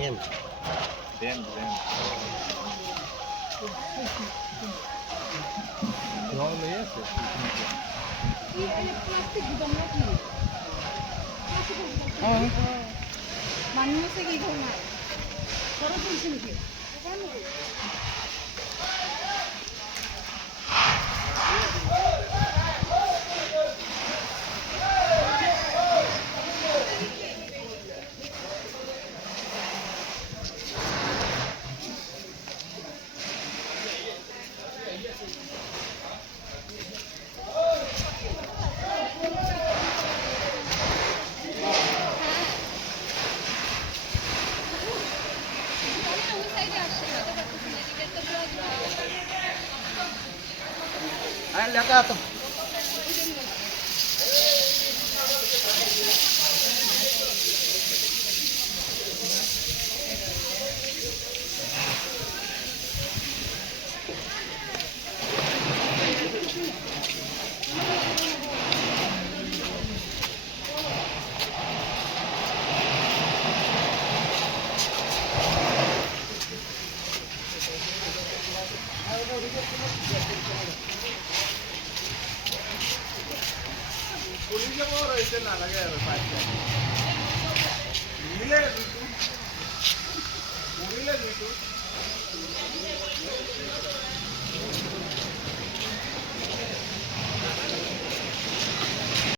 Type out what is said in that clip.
Yan. Bend. Vallahi yeter. Plastic घेऊन की माणूस की घेऊन परत तुमची की Ay, laka to. Polizia mo rin na lagay. Mile.